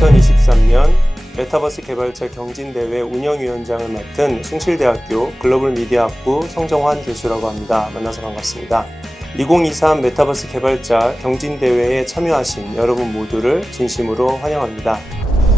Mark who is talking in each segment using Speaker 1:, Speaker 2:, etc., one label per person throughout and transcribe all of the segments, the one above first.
Speaker 1: 2023년 메타버스 개발자 경진대회 운영위원장을 맡은 숭실대학교 글로벌 미디어학부 성정환 교수라고 합니다. 만나서 반갑습니다. 2023 메타버스 개발자 경진대회에 참여하신 여러분 모두를 진심으로 환영합니다.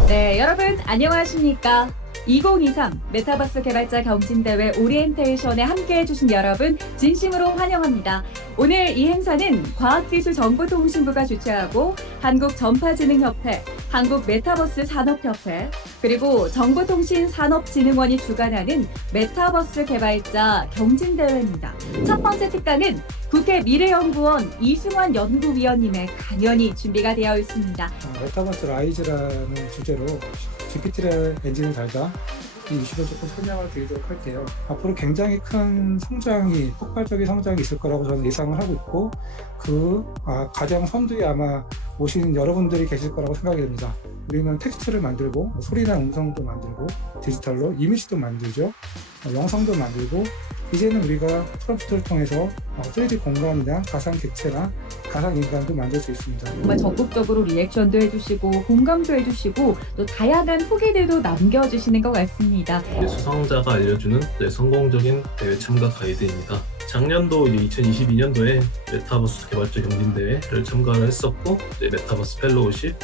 Speaker 2: 네, 여러분 안녕하십니까? 2023 메타버스 개발자 경진대회 오리엔테이션에 함께 해 주신 여러분 진심으로 환영합니다. 오늘 이 행사는 과학기술정보통신부가 주최하고 한국전파진흥협회, 한국메타버스 산업협회, 그리고 정보통신산업진흥원이 주관하는 메타버스 개발자 경진대회입니다. 첫 번째 특강은 국회 미래연구원 이승환 연구위원님의 강연이 준비가 되어 있습니다.
Speaker 3: 어, 메타버스 라이즈라는 주제로 GPT 엔진을 달다 이 이슈를 조금 설명을 드리도록 할게요. 앞으로 굉장히 큰 성장이 폭발적인 성장이 있을 거라고 저는 예상을 하고 있고 그 아, 가장 선두에 아마 오신 여러분들이 계실 거라고 생각이 됩니다. 우리는 텍스트를 만들고 소리나 음성도 만들고 디지털로 이미지도 만들죠. 어, 영상도 만들고 이제는 우리가 프롬프트를 통해서 어, 3D 공간이나 가상 객체나 가상 인간도 만들 수 있습니다.
Speaker 2: 정말 적극적으로 리액션도 해주시고 공감도 해주시고 또 다양한 후기들도 남겨주시는 것 같습니다.
Speaker 4: 수상자가 알려주는 네, 성공적인 대회 참가 가이드입니다. 작년도 2022년도에 메타버스 개발자 경진대회를 참가를 했었고 이제 메타버스 펠로우십,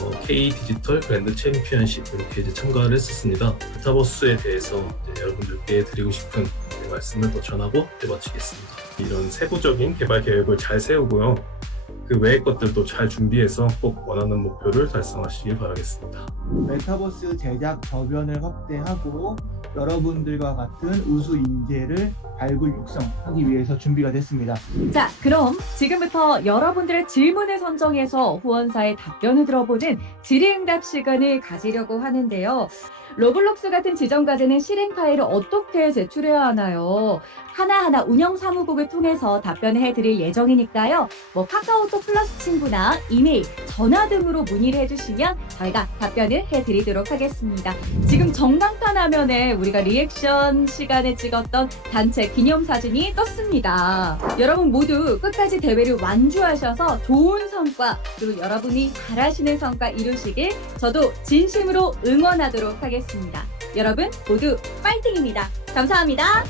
Speaker 4: 어, K 디지털 브랜드 챔피언십 이렇게 이제 참가를 했었습니다. 메타버스에 대해서 이제 여러분들께 드리고 싶은 네, 말씀을 또 전하고 마치겠습니다. 이런 세부적인 개발 계획을 잘 세우고요. 그 외의 것들도 잘 준비해서 꼭 원하는 목표를 달성하시길 바라겠습니다.
Speaker 5: 메타버스 제작 저변을 확대하고 여러분들과 같은 우수 인재를 발굴 육성하기 위해서 준비가 됐습니다.
Speaker 2: 자, 그럼 지금부터 여러분들의 질문을 선정해서 후원사의 답변을 들어보는 질의응답 시간을 가지려고 하는데요. 로블록스 같은 지정 과제는 실행 파일을 어떻게 제출해야 하나요? 하나하나 운영 사무국을 통해서 답변을 해드릴 예정이니까요. 뭐 카카오톡 플러스 친구나 이메일, 전화 등으로 문의를 해주시면 저희가 답변을 해 드리도록 하겠습니다. 지금 전광판 화면에 우리가 리액션 시간에 찍었던 단체 기념 사진이 떴습니다. 여러분 모두 끝까지 대회를 완주하셔서 좋은 성과 그리고 여러분이 잘하시는 성과 이루시길 저도 진심으로 응원하도록 하겠 습니다. 여러분 모두 파이팅입니다. 감사합니다.